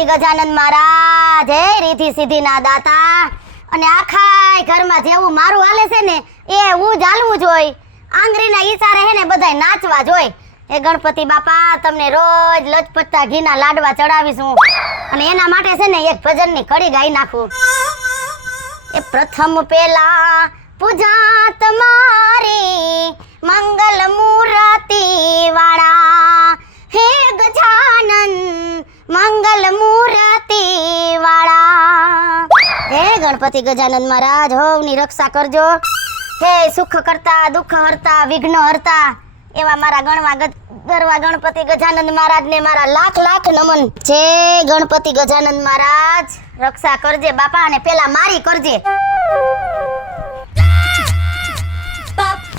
ગણપતિ ગજાનંદ મહારાજ હે રીતિ સિદ્ધિ ના દાતા અને આખા ઘરમાં જેવું મારું હાલે છે ને એ હું જ હાલવું જોઈ આંગળીના ઈશારે હે ને બધાય નાચવા જોઈ એ ગણપતિ બાપા તમને રોજ લચપચતા ઘીના લાડવા ચડાવીશું અને એના માટે છે ને એક ભજનની કડી ગાઈ નાખું એ પ્રથમ પેલા પૂજા તમારી મંગલ મૂર્તિ વાળા હે ગજાનન મંગલ મૂર્તિ વાળા હે ગણપતિ ગજાનન મહારાજ હોવની રક્ષા કરજો હે સુખ કરતા દુઃખ હરતા વિઘ્ન હરતા એવા મારા ગરવા ગણપતિ ગજાનંદ મહારાજને મારા લાખ લાખ નમન જય ગણપતિ ગજાનંદ મહારાજ રક્ષા કરજે બાપા અને પેલા મારી કરજે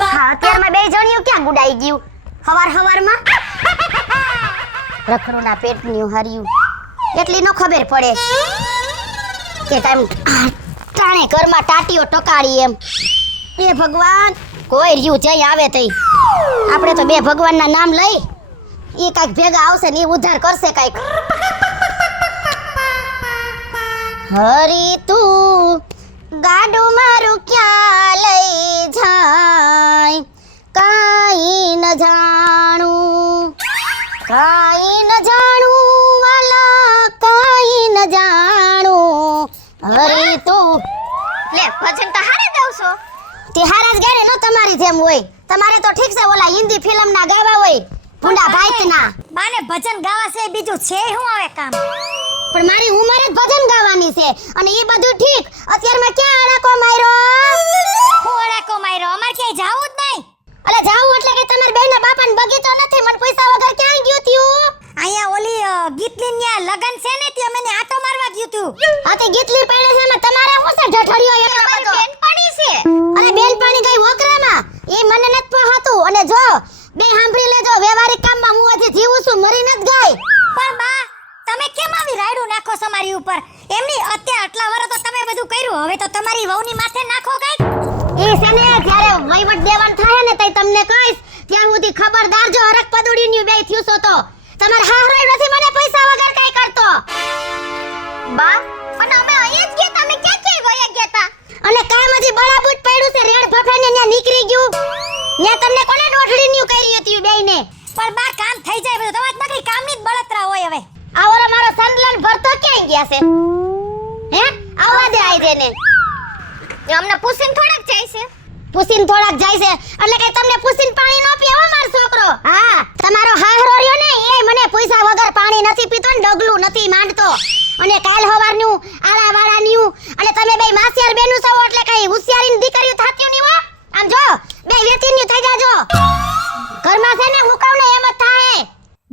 હા અત્યારમાં બે જણિયું ક્યાં ગુડાઈ ગયું હવારમાં રખડુના પેટનું હર્યું એટલી નો ખબર પડે કે ટાઈમ ટાણે ઘરમાં ટાટીઓ ટકાડી એમ એ ભગવાન કોઈ રહ્યું જઈ આવે તઈ આપણે તો બે ભગવાનના નામ લઈ એ કાંઈક ભેગા આવશે ને એ ઉદ્ધાર કરશે કાંઈક હરી તું ગાડું મારું ક્યાં લઈ જાય કાઈ ન જાણું વાલા કાઈ ન જાણું હરી તું લે ભજન તો હારે દઉં છો તે હારા જ ગાડે નો તમારી જેમ હોય તમારે તો ઠીક છે ઓલા હિન્દી ફિલ્મના ગાવા હોય ભૂંડા ભાઈતના બાને ભજન ગાવા છે બીજું છે હું આવે કામ પણ મારી ઉંમર જ ભજન ગાવાની છે અને એ બધું ઠીક અત્યારમાં ક્યાં અડાકો માર્યો હું અડાકો માર્યો અમાર ક્યાંય જાવું જ નહીં અલે જાવું એટલે કે તમાર બેના બાપાને બગીચો નથી મને પૈસા વગર ક્યાં ગયું ત્યું અહીંયા ઓલી ગીતલી ન્યા લગન છે ને તે મને આટો મારવા ગયું તું આ તે ગીતલી પડે છે એમાં તમારે શું છે ઢઠડિયો એટલો બધો બેનપણી છે અરે બેનપણી ગઈ વોકરામાં એ મને નત પહોતું અને જો બે સાંભળી લેજો વ્યવહારિક કામમાં હું આજે જીવું છું મરી નત ગઈ પણ બા તમે કેમ આવી રાયડું નાખો તમારી ઉપર એમની અત્યારે આટલા વર તો તમે બધું કર્યું હવે તો તમારી વહુની માથે નાખો કઈ એ છે ને જ્યારે વહીવટ દેવાન થાય ને તઈ તમને કહીશ ત્યાં સુધી ખબરદાર જો હરક પદુડીની બે થયું છો તો તમાર હાહરોય નથી મને પૈસા વગર કઈ કરતો બા પણ અમે અહીંયા જ ગયા તમે ક્યાં વયા ગયા તા અને કામ હજી બળાબૂટ પડ્યું છે રેડ ફફાઈને ન્યા નીકળી ગયું ન્યા તમને કોને નોઠડીની કરી હતી બેયને પણ બા કામ થઈ જાય બધું તમાર નકરી કામની જ બળતરા હોય હવે આવરો મારો સંદલન ભરતો ક્યાં ગયા છે હે આવા દે આઈ દેને અમને પૂછીને થોડાક જાય છે પૂછીને થોડાક જાય છે એટલે કે તમને પૂછીને પાણી નો પીવો માર છોકરો હા તમારો હાહરો રહ્યો ને એ મને પૈસા વગર પાણી નથી પીતો ને ડગલું નથી માંડતો અને કાલ હવારનું આળાવાળાનું અને તમે બે માસિયાર બેનું છો એટલે કઈ હોશિયારીની દીકરીઓ થાત્યું ની હો આમ જો બે વેતીન્યુ થઈ જાજો ઘરમાં છે ને હું કહું ને એમ જ થાય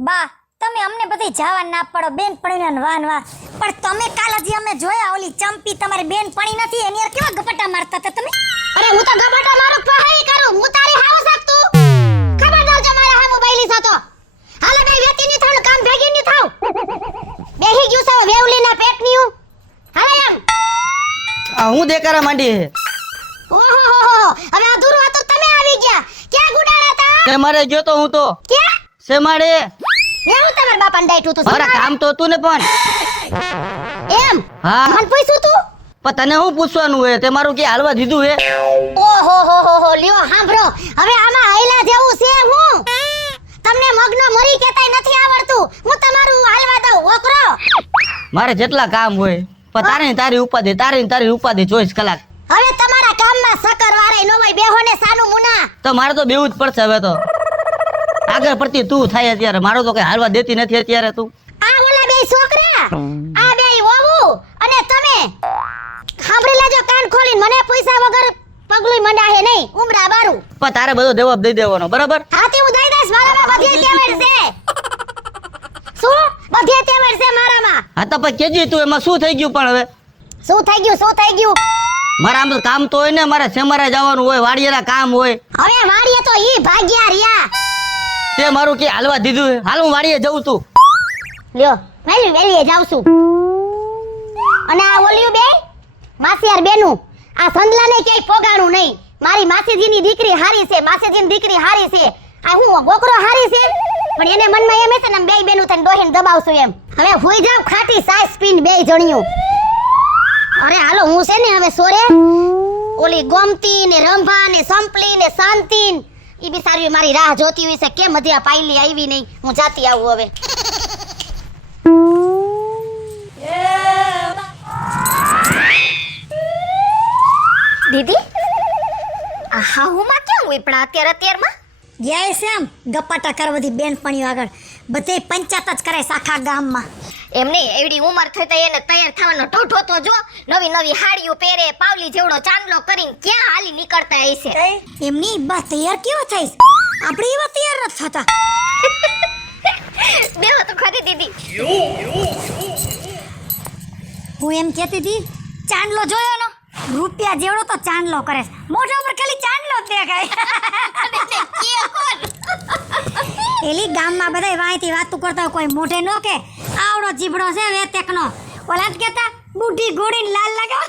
બા તમે અમને બધી જવા ના પડો બેન પણીને વાન વા પણ તમે કાલ હજી અમે જોયા ઓલી ચંપી તમારી બેન પણી નથી એની યાર કેવા ગપટા મારતા હતા તમે અરે હું તો ગબટા મારું પહાઈ કરું હું તારી હાવ શકતું ખબરદાર જો મારા હામુ બૈલી સાતો હાલે બે વેતીની થાણ કામ ભેગી ની થાવ બેહી ગયું છે વેવલીના પેટનીયું હાલે એમ હું દેકારા માંડી હે ઓહો હવે અધૂરું હતું તમે આવી ગયા ક્યાં ગુડાડા તા તે મારે ગયો તો હું તો ક્યાં સે મારે એવું તમાર બાપાને ડાઈઠું તું મારા કામ તો હતું ને પણ એમ હા મન પૂછ્યું તું પણ તને શું પૂછવાનું હે તે મારું કે હાલવા દીધું હે ઓહો લ્યો સાંભળો હવે આમાં હાઈલા જેવું છે હું તમને મગનો મરી કેતાય નથી આવડતું હું તમારું હાલવા દઉં ઓકરો મારે જેટલા કામ હોય પણ તારી ઉપાધિ 24 કલાક હવે તમારા કામમાં સકર વાળાય નો હોય બેહો ને સાનું મુના તો મારે તો બેવું જ પડશે હવે તો આગળ પડતી તું થાય અત્યારે મારો તો કઈ હાલવા દેતી નથી અત્યારે તું આ ઓલા બે છોકરા આ બે વહુ અને તમે સાંભળી લેજો કાન ખોલીને મને પૈસા વગર પગલું મંડા હે નહીં ઉમરા બારું પણ તારે બધો જવાબ દઈ દેવાનો બરાબર હાથી હું દઈ દઈશ મારામાં બધી તેવડ છે શું બધી તેવડ છે મારામાં હા તો પછી કેજી તું એમાં શું થઈ ગયું પણ હવે શું થઈ ગયું મારા આમ તો કામ તો હોય ને મારે સેમારે જવાનું હોય વાડીએના કામ હોય હવે વાડીએ તો ઈ ભાગ્યા રહ્યા તે મારું કે હાલવા દીધું હે હાલ હું વાડીએ જઉં તું લ્યો વેલીએ જાઉં છું અને આ ઓલિયું બે માસીયાર બેનું આ સંદલાને ક્યાંય પોગાણું નહીં. મારી માસીજીની દીકરી હારી છે, માસીજીની દીકરી હારી છે. આ હું ગોકરો હારી છે પણ એને મનમાં એમ હશે ને બે બેનું થઈને ડોહીને દબાવશું એમ. હવે હોઈ જાવ ખાટી સાઈસ પીન બે જણિયું. અરે હાલો હું છે ને હવે સોરે ઓલી ગોમતી ને રંભા ને સંપલી ને શાંતિ ઈ બિચારી મારી રાહ જોતી હોય છે કેમ હજી આ પાયલી આવી નહીં. હું જાતી આવું હવે. દીદી આ હાહુમાં કેમ ઉપડા અત્યારમાં જાય છે આમ ગપાટા કરવાથી બેનપણીઓ આગળ બધે પંચાયત જ કરે છે આખા ગામમાં. એમને એવડી ઉંમર થઈ તો એને તૈયાર થવાનો ઢોઢો તો જો નવી નવી હાડીઓ પહેરે પાવલી જેવડો ચાંદલો કરીને ક્યાં હાલી નીકળતા હશે. એમની બા તૈયાર કેવો થઈશ આપણે એવા તૈયાર નથી થતા. બેહો તો ખરી દીદી. હું એમ કહેતી હતી ચાંદલો જોયો નો રૂપિયા જેવડો તો ચાંદલો કરે છે મોઢા ઉપર ખાલી ચાંદલો જ દેખાય. એલી ગામમાં બધાય વાંયથી વાતું કરતા હોય, કોઈ મોઢે નો કે આવડો જીબડો છે વેતેકનો ઓલા જ કહેતા બુઢી ઘોડીને લાલ લગાવ.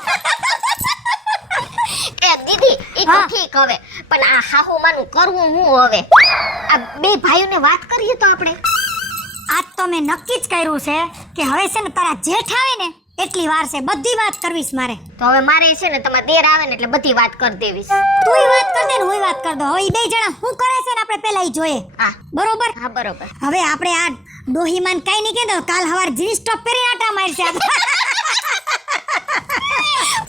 એ દીદી ઈ તો ઠીક હવે પણ આ હાહુમાનું કરવું હું હવે. આ બે ભાઈઓને વાત કરીએ તો આપણે. આજ તો મેં નક્કી જ કર્યું છે કે હવે છે ને તારા જેઠ આવે ને એટલી વાર છે બધી વાત કરવીશ મારે. તો હવે મારે છે ને તમારા દેર આવે ને એટલે બધી વાત કરી દેવીશ. તુંય વાત કર દે ને હુંય વાત કર દો. હવે ઈ બે જણા શું કરે છે ને આપણે પહેલા ઈ જોઈએ. હા બરોબર. હા બરોબર. હવે આપણે આ ડોહીમાન કાઈ નહીં કહેતો કાલ હવાર જીન્સ ટોપ પહેરી આટા મારશે.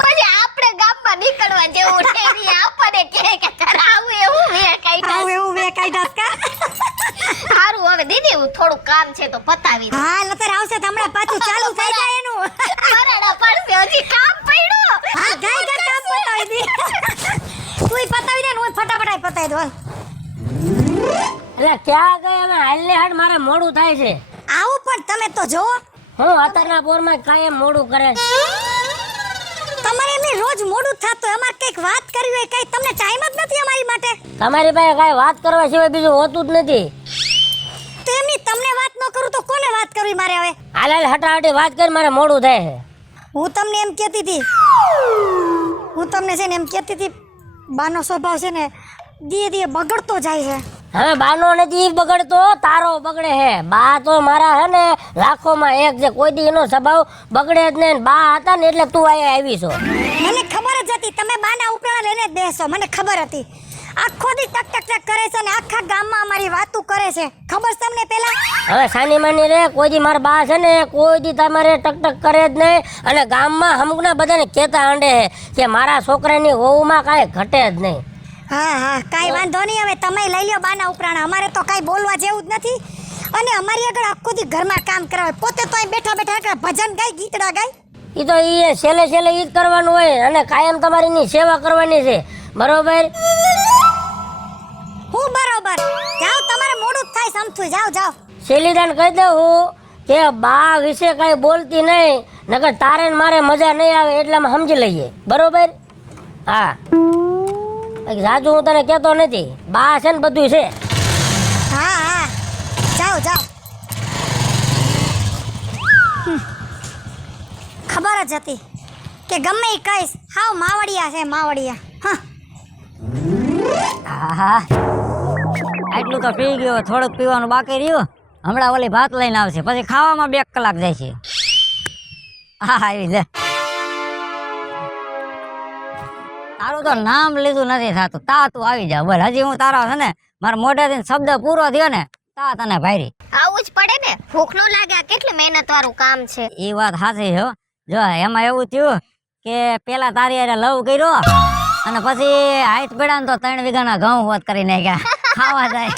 પછી આપણે ગામમાં નીકળવા જેવું ઠેરી આપણને કહે કે તારે આવું એવું વે કાઈ આવું એવું વે કાઈ દાસ કા. સારું હવે દીદી થોડું કામ છે તો પતાવી દે. હા લતર આવશે તો હમણાં પાછું ચાલુ થઈ જાય એનું. બરાડા પડશે હજી કામ પડ્યું. હા ગાય ગાય કામ પતાવી દે. તુંય પતાવી દે ને હું ફટાફટ પતાવી દઉં. એટલે ક્યાં ગઈ અમે હાલને હાડ મારે મોડું થાય છે. આવું પણ તમે તો જોવો હું અત્યારના પોરમાં કાયમ મોડું કરે છે. તમારે એમની રોજ મોડું થતું હોય અમારે કંઈક વાત કરવી હોય કઈ તમને ટાઈમ જ નથી અમારી માટે. તમારી પાસે કાંઈ વાત કરવા સિવાય બીજું હોતું જ નથી. તો એમની તમને વાત ન કરું તો કોને વાત કરવી મારે હવે. હાલ હાલ હટાહટી વાત કરી મારે મોડું થાય છે. હું તમને એમ કહેતી હતી છે ને એમ કહેતી હતી બાનો સ્વભાવ છે ને ધીરે ધીરે બગડતો જાય છે. હવે બાનો નથી બગડતો તારો બગડે હે. બા તો મારા હે ને લાખોમાં એક છે, કોઈ દી એનો સ્વભાવ બગડે જ નહીં. બા હતા ને એટલે તું અહીંયા આવી છો. મને ખબર જ હતી તમે બાના ઉપરા લઈને જ બેસો. મને ખબર હતી આખો દી ટક ટક ટક કરે છે ને આખા ગામમાં અમારી વાતું કરે છે. ખબર છે તમને પેલા. હવે સાની માની રે કોઈ દી મારા બા છે ને કોઈ દી તમારે ટક ટક કરે જ નહીં. અને ગામમાં હમણાં બધાને કહેતા આંડે છે કે મારા છોકરાની વહુમાં કાંઈ ઘટે જ નહીં. હા હા કાંઈ વાંધો નહીં. હવે તમે લઈ લ્યો બાના ઉપરાણા. અમારે તો કાંઈ બોલવા જેવું જ નથી. અને અમારી આગળ આખો દી ઘરમાં કામ કરાવે. પોતે તો અહીં બેઠા બેઠા આગળ ભજન ગાય ગીતડા ગાય. એ તો એ છેલ્લે છેલ્લે ઈ જ કરવાનું હોય અને કાયમ તમારીની સેવા કરવાની છે. બરોબર. હું બરોબર. જાઓ તમારે મોડું જ થાય સમથું. જાઓ જાઓ. શૈલીદાન કહી દઉં કે બા વિશે કઈ બોલતી નહીં નકર તારે ને મારે મજા નહીં આવે એટલામાં સમજી લઈએ. બરોબર. હા જાજુ હું તને કહેતો નથી. બા છે ને બધું છે. હા હા જાઓ જાઓ. ખબર જ હતી કે ગમે એ કહીશ હાવ માવડિયા છે માવડિયા. આહા આટલું તો પી ગયો, થોડુંક પીવાનું બાકી રહ્યું. હમણાં ઓલી ભાત લઈને આવશે, પછી ખાવામાં 2 કલાક જાય છે. હા આવી લે. તારું તો નામ લીધું નથી થતું. તા તું આવી જા બોલ. હજી હું તારો છે ને મારા મોઢેથી શબ્દ પૂરો થયો ને તા તને ભાઈરી. આવું જ પડે ને. ભૂખ નો લાગે. આ કેટલી મહેનત વાળું કામ છે. એ વાત સાચી છે. જો એમાં એવું થયું કે પેલા તારી હારે લવ કર્યો અને પછી હાથ પડ્યા ને તો 3 વીઘાના ઘઉં હોત કરી નાખ્યા. ખાવા જાય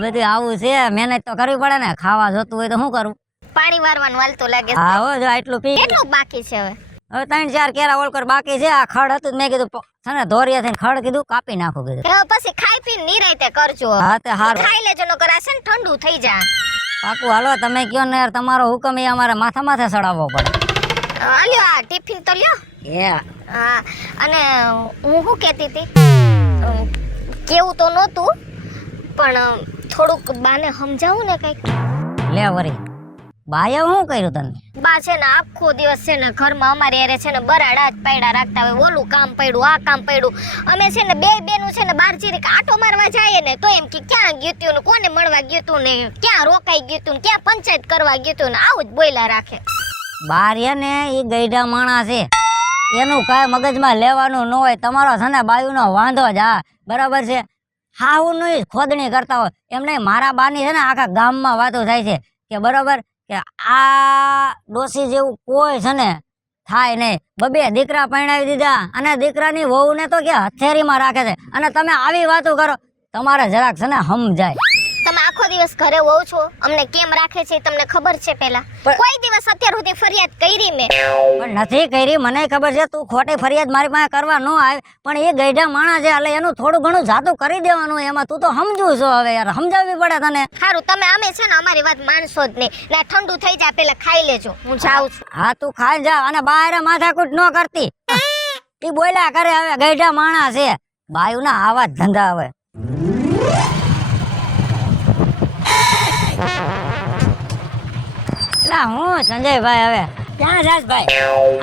બધું આવું છે. મહેનત તો કરવી પડે ને. ખાવા જોતું હોય તો શું કરું. પાણી વારવાનું વાલતું લાગે. હા હો જો આટલું પી. કેટલું બાકી છે હવે? હવે 3-4 કેરા ઓળકર બાકી છે. આ ખડ હતું મેં કીધું છે ને ધોરિયા થઈને ખડ કીધું કાપી નાખું કીધું. હવે પછી ખાઈ પીને નિરાંતે કરજો. હા તે હારું. ખાઈ લેજો નકર આ છે ને ઠંડુ થઈ જાય. પાકું હાલો તમે કયો ને યાર. તમારો હુકમ એ અમારે માથા માથે ચડાવવો પડે. લ્યો આ ટિફિન તો લ્યો. હા અને હું શું કહેતી હતી કેવું તો નહોતું પણ થોડુંક બાને સમજાવું ને કંઈક. લે વરી ભાઈએ શું કર્યું તને? બા છે ને આખો દિવસ છે ને ઘરમાં અમારે હારે છે ને બરાડા જ પાયડા રાખતા હોય, ઓલું કામ પડ્યું, આ કામ પડ્યું. અમે છે ને બે બેનું છે ને બાર ચીરીક આટો મારવા જઈએ ને તો એમ કે ક્યાં ગયું તું ને કોને મળવા ગયું તું ને ક્યાં રોકાઈ ગયું તું ને ક્યાં પંચાયત કરવા ગયું તું ને આવું જ બોયલા રાખે. બાર ને એ ગઈઢા માણસ છે, એનું કાંઈ મગજમાં લેવાનું ન હોય. તમારો છે ને બાયુનો વાંધો જ. હા બરાબર છે. હાહુ નું ખોદણી કરતા હોય એમ નહીં. મારા બાની છે ને આખા ગામમાં વાતો થાય છે કે બરાબર કે આ ડોસી જેવું કોઈ છે ને થાય નહીં. બબે દીકરા પરણાવી દીધા અને દીકરાની વહુને તો કે હથેળીમાં રાખે છે અને તમે આવી વાતો કરો. તમારે જરાક છે ને સમજાય. તમે આખો દિવસ ઘરે હોવ છો, અમને કેમ રાખે છે તમને ખબર છે? પેલા કોઈ દિવસ અત્યાર સુધી ફરિયાદ કરી મેં? પણ નથી કરી, મને ખબર છે. તું ખોટી ફરિયાદ મારી પાસે કરવા ન આવે, પણ એ ગઈઢા માણસ છે એટલે એનું થોડું ઘણું જાતું કરી દેવાનું. એમાં તું તો સમજુ છો. હવે યાર સમજાવવી પડે તને. સારું તમે અમે છે ને અમારી વાત માનશો જ નહીં. ના ઠંડુ થઈ જાય પેલા ખાઈ લેજો, હું જાઉં છું. હા તું ખાઈ જા અને બહાર માથાકૂટ ન કરતી. એ બોલ્યા કરે હવે ગઈઢા માણસ છે. બાયુના આવા જ ધંધા હવે. હું સંજયભાઈ હવે ક્યાં જાસ ભાઈ?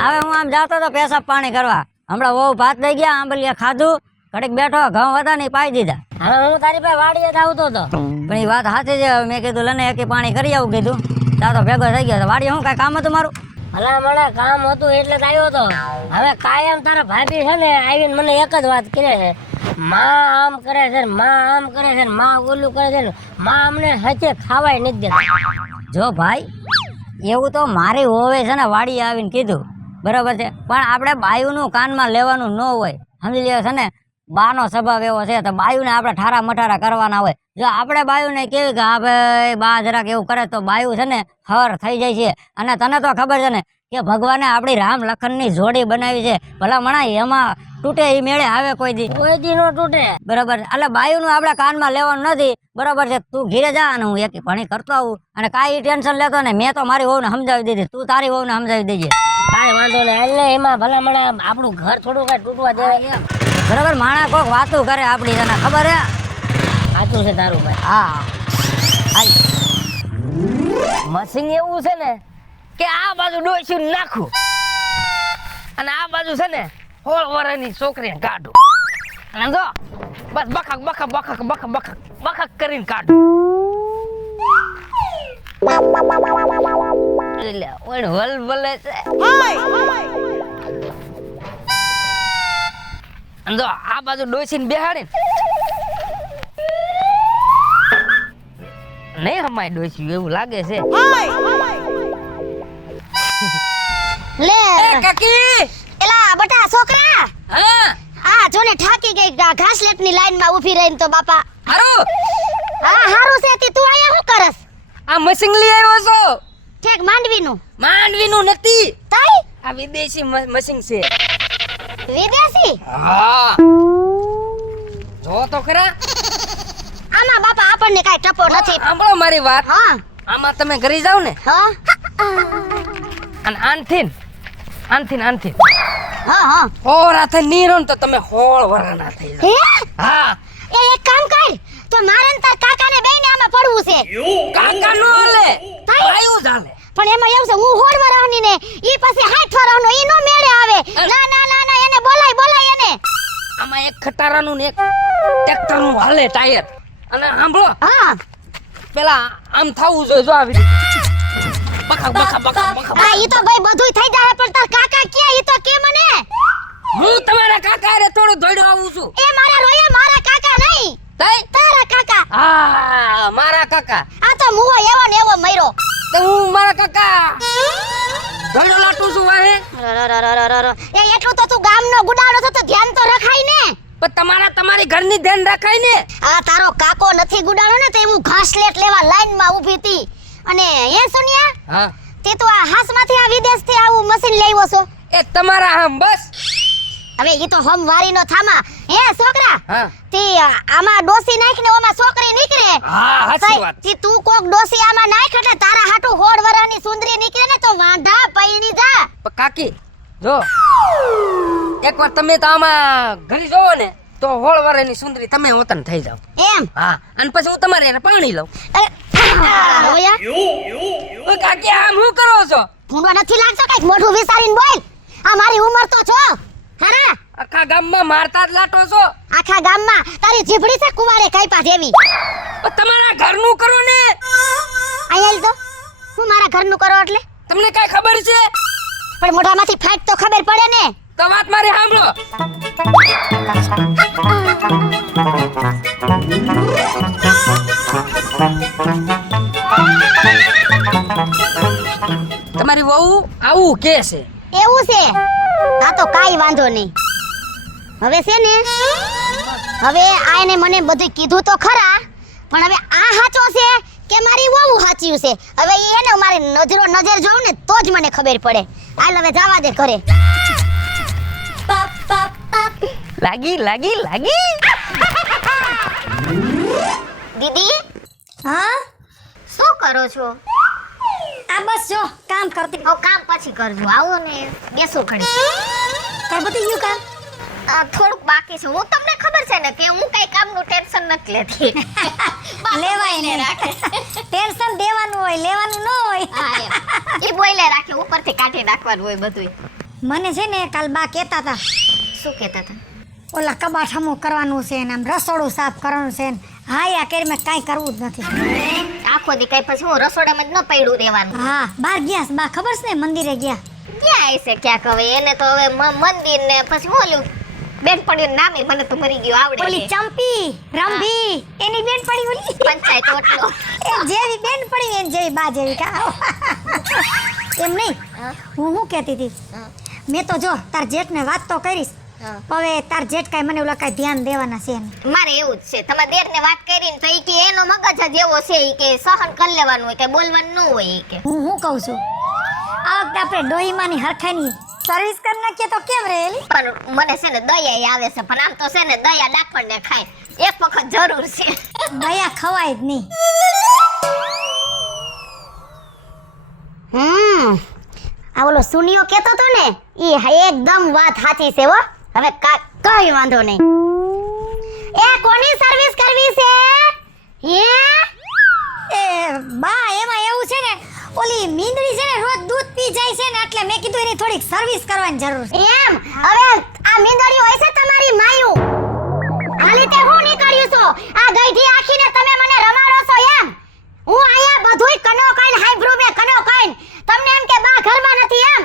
હવે હું આમ જાતો તો પેશાબ પાણી કરવા. હમણાં બહુ ભાત લઈ ગયા, આંબલિયા ખાધું, ઘડીક બેઠો, ઘઉં હતા ને પાઈ દીધા. હવે હું તારી પાસે વાડીએ જ આવતો હતો. પણ એ વાત સાચી છે. મેં કીધું લને એકી પાણી કરી આવું કીધું. તા તો ભેગો થઈ ગયો. વાડીએ શું કાંઈ કામ હતું મારું? ભલામણા કામ હતું એટલે જ આવ્યો હતો. હવે કાયમ તારા ભાભી છે ને આવીને મને એક જ વાત કરે છે, માં આમ કરે છે ને માં આમ કરે છે ને માં ઓલું કરે છે ને માં અમને હચે ખાવાય નથી દેતા. જો ભાઈ એવું તો મારી હોવે છે ને વાડીએ આવીને કીધું બરાબર છે, પણ આપણે બાયુનું કાનમાં લેવાનું ન હોય. સમજી લ્યો છે ને, બાનો સ્વભાવ એવો છે તો બાયુને આપણે ઠારા મઠારા કરવાના હોય. જો આપણે બાયુને કેવી કે હા ભાઈ બા જરાક એવું કરે તો બાયુ છે ને હર થઈ જાય છે. અને તને તો ખબર છે ને કે ભગવાને આપણી રામ લખનની જોડી બનાવી છે. ભલા મણા એમાં તૂટે એ મેળે આવે કોઈ દી? કોઈ દી નો તૂટે. બરાબર. એટલે બાયુનું આપણે કાનમાં લેવાનું નથી. બરાબર છે. તું ઘીરે જા અને હું એક ભણી કરતો આવું અને કાંઈ ટેન્શન લેતો ને. મેં તો મારી વહુને સમજાવી દીધી, તું તારી વહુને સમજાવી દેજે. કાંઈ વાંધો નહીં. એટલે એમાં ભલામણા આપણું ઘર થોડું કાંઈ તૂટવા દેવાય એમ. બરાબર. માણસ કોક વાતું કરે આપણી, તને ખબર હે? સાચું છે તારું ભાઈ. હા હાલ. મશીન એવું છે ને કે આ બાજુ ડોસ્યું નાખું અને આ બાજુ છે ને 16 વર્ષની છોકરીને કાઢું અને જો બસ બખક બખક બખક બખક બખક બખક કરીને કાઢું. એટલે ઓણ વલ વલે છે. અને જો આ બાજુ ડોસીને બેહાડીને નહીં હમાય ડોસ્યું એવું લાગે છે. લે કાકી એલા બટા છોકરા, હા આ જોને ઠાકી ગઈ ઘાસલેટની લાઈનમાં ઊભી રહીને તો બાપા. હારું હા હારું છે. તી તું આયા શું કરસ? આ મશીન લઈ આવ્યો છો? ઠેક માંડવીનું? માંડવીનું નથી, તાઈ આ વિદેશી મશીન છે. વિદેશી? હા જો તો ખરા. આમાં બાપા આપણને કાઈ ટપો નથી. સાંભળો મારી વાત. હા આમાં તમે ઘરે જાવ ને હા અને આનથી હા હા. હોરા થઈ નીરો ને તો તમે 16 વર્ષના થઈ જાવ. હે હા એ એક કામ કર, તો મારે ને તાર કાકાને બેયને આમાં પડવું છે. કાકા નો હાલે, ભાઈઓ ચાલે. પણ એમાં એવું છે હું 16 વર્ષની ને ઈ પછી 60 વર્ષનો ઈ નો મેળે આવે. ના ના ના ના એને બોલાય એને. આમાં એક ખટારાનું ને એક ટ્રેક્ટરનું હાલે ટાયર. અને સાંભળો હા પેલા આમ થાવું જોઈએ. જો આવી રીતે બખા બખા બખા બખા. આ ઈ તો ભાઈ બધુંય થઈ જાય પણ તાર કાકા ક્યાં ઈ તો કે મને. હું તમારા કાકા રે થોડું દોડ્યો આવું છું. એ મારા રોયા મારા કાકા નહીં, તઈ તારા કાકા. હા મારા કાકા. આ તો મુવો એવો ને એવો મર્યો. તો હું મારા કાકા દોડ્યો લાટું છું વાહે. એ એટલું તો તું ગામનો ગુડાડો છો તો ધ્યાન તો રખાય ને. પણ તમારી ઘરની ધ્યાન રાખાય ને. આ તારો કાકો નથી ગુડાડો ને તો હું ઘાસલેટ લેવા લાઈનમાં ઊભી હતી. અને એ સોનિયા, હા તે તો આ હાસમાંથી આ વિદેશથી આવું મશીન લાવ્યો છો? એ તમારા આમ બસ. હવે ઈ તો હમ વારીનો થામા. હે છોકરા, હા તે આમાં ડોસી નાખ ને ઓમાં છોકરી નીકળે. હા હાચી વાત. તે તું કોક ડોસી આમાં નાખ એટલે તારા હાટુ 16 વર્ષની સુંદરી નીકળે ને તો વાંઢા પૈણી જા. પણ કાકી જો એકવાર તમે તો આમાં ઘરે જોવો ને તો 16 વર્ષની સુંદરી તમે વતન થઈ જાવ. એમ? હા અને પછી હું તમારે એને પાણી લઉં. અરે, ઓય કાકી આમ શું કરો છો? ભૂંડો નથી લાગતો કઈક મોઢું વિચારીને બોલ. આ મારી ઉંમર તો છો હારા. આખા ગામમાં મારતા જ લાટો છો. આખા ગામમાં તારી જીભડી છે કુવારે કાપ્યા જેવી. પણ તમારા ઘરનું કરો ને. આયેલ તો હું મારા ઘરનું કરો એટલે તમને કઈ ખબર છે? પણ મોઢામાંથી ફાટ તો ખબર પડે ને. તો વાત મારી સાંભળો. તમારી વહુ આવું કે છે. એવું છે આ તો કાઈ વાંધો નહીં. હવે છે ને હવે આને મને બધું કીધું તો ખરા પણ હવે આ સાચો છે કે મારી વહુ સાચી છે હવે એને મારી નજર જોઉં ને તો જ મને ખબર પડે. હાલ હવે જવા દે ઘરે. લાગી લાગી લાગી. દીદી હા શું કરો છો? આ બસ જો કામ કરતી. હવે કામ પછી કરજો. આવો ને બેસો ઘડી. તાર બધી ગયું કામ? થોડુંક બાકી છે. હું તમને ખબર છે ને કે હું કઈ કામનું ટેન્શન નથી લેતી. લેવાય ને ટેન્શન દેવાનું હોય લેવાનું ન હોય. એ બોઈલે રાખે ઉપરથી કાઢી નાખવાનું હોય બધું. મને છે ને કાલ બા કહેતા હતા શું કહેતા હતા? ઓલા કબાટ હમું કરવાનું છે ને આમ રસોડું સાફ કરવાનું છે ને હા યા કરી મેં કાંઈ કરવું જ નથી. આખો દી કઈ પછી હું રસોડામાં જ ન પડ્યું રહેવાનું. હા બહાર ગયા છે બા ખબર છે ને મંદિરે ગયા. ક્યાં હશે ક્યાંક હવે એને તો હવે મંદિર ને પછી ઓલું બેન પડ્યું નામે મને તો મરી ગયું આવડે ઓલી છે. ચંપી રંભી એની બેન પડી ઓલી પંચાયત ઓટલો. એમ જેવી બેન પડી એમ જેવી બા જેવી કા એમ નહીં હા? હું શું કહેતી હતી મેં તો જો તાર જેઠને વાત તો કરીશ હા. હવે તાર જેઠ કાંઈ મને ઓલા કાંઈ ધ્યાન દેવાના છે નહીં. મારે એવું જ છે. તમારા દેરને વાત કરીને તો ઈ કે એનો મગજ જ એવો છે ઈ કે સહન કરી લેવાનું હોય કે બોલવાનું ન હોય ઈ કે. હું કહું છું આ વખતે આપણે ડોહીમાની હરખાઈની સર્વિસ કરી નાખીએ તો કેમ રહેલી. પણ મને છે ને દયા આવે છે પણ આમ તો છે ને દયા ડાકણને ખાય એક વખત જરૂર છે. દયા ખવાય જ નહીં. આ ઓલો સુનિયો કહેતો તો ને ઈ એકદમ વાત સાચી છે હો. હવે કઈ વાંધો નહીં. એ કોની સર્વિસ કરવી છે હે? એ બા એમાં એવું છે ને ઓલી મીંદડી છે ને રોજ દૂધ પી જાય છે ને એટલે મેં કીધું એની થોડીક સર્વિસ કરવાની જરૂર છે. એમ હવે આ મીંદડી હોય છે તમારી માયું હાલી તે હું નીકળ્યું છો આ ગઈઢી આખીને તમે મને રમાડો છો એમ. હું આયા બધુંય કનો કઈન હાઈબ્રુ મે કનો કઈન તમને એમ કે બા ઘરમાં નથી એમ.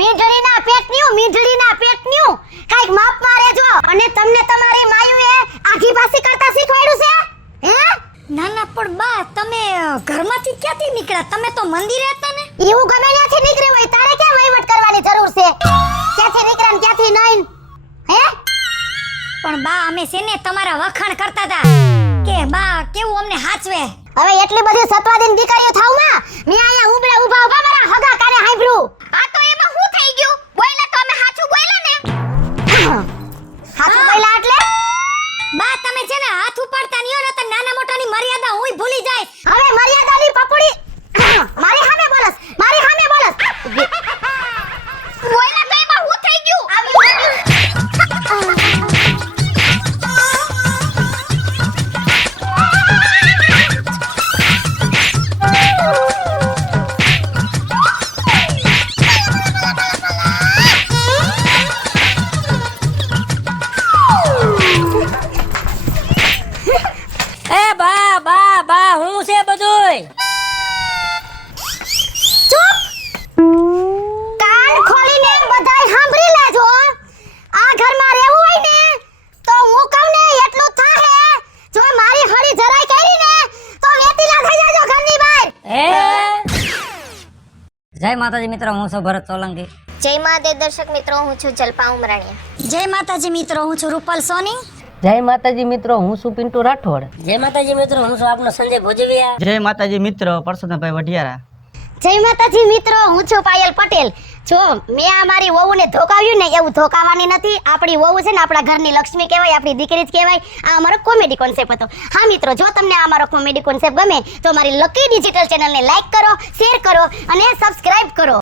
મીંદડીના પેટન્યું કાઈક માપમાં રહેજો. અને તમને તમારી માયુએ આઘી પાસી કરતા શીખવાડ્યું છે હે? ના ના પણ બા તમે ઘરમાંથી ક્યાંથી નીકળ્યા? તમે તો મંદિરે હતા ને. એવું ગમે ત્યાંથી નીકળ્યું હોય તારે કેમ વહીવટ કરવાની જરૂર છે? ક્યાંથી નીકળ્યા ને ક્યાંથી નહીં હે? પણ બા અમે છે ને તમારા વખાણ કરતા હતા કે બા કેવું અમને હાચવે. હવે એટલી બધી સત્વાદીન દીકરીઓ થાવમાં મે આયા ઉભા મારા હગા કાને હાંભળ્યું. આ તો એમાં શું થઈ ગયું? બોયલા તો અમે સાચું બોયલા ને. હાથું બોલ્યા એટલે બા તમે છે ને હાથ ઉપાડતા નહીં હો ને તો નાના મોટાની મર્યાદા હુંય ભૂલી જાય. હવે મર્યાદાની પપડી મારી સામે બોલસ. બોયલા તો એમાં શું થઈ ગયું? એ બા હું છે બધુંય. કાન ખોલીને બધાય સાંભળી લેજો. આ ઘરમાં રહેવું હોય ને તો હું કહું ને એટલું થાહે. જો મારી હળી જરાય કરી ને તો વેતીલા થઈ જાજો ઘરની બહાર. જય માતાજી મિત્રો હું છું ભરત સોલંકી. જય મહાદેવ દર્શક મિત્રો, હું છું જલ્પા ઉમરાણીયા. જય માતાજી મિત્રો હું છું રૂપલ સોની. જય માતાજી મિત્રો, હું છું પિન્ટુ રાઠોડ. જય માતાજી મિત્રો, હું છું આપનો સંજય ભોજવિયા. જય માતાજી મિત્રો, પરસોત્તમભાઈ વઢિયારા. જય માતાજી મિત્રો, હું છું પાયલ પટેલ. જો મેં આ મારી વહુને ધોકાવ્યું ને એવું ધોકાવાની નથી. આપણી વહુ છે ને આપણા ઘરની લક્ષ્મી કહેવાય, આપણી દીકરી જ કહેવાય. આ અમારો કોમેડી કોન્સેપ્ટ હતો. હા મિત્રો, જો તમને આ અમારો કોમેડી કોન્સેપ્ટ ગમે તો મારી લકી ડિજિટલ ચેનલને લાઈક કરો, શેર કરો અને સબસ્ક્રાઇબ કરો.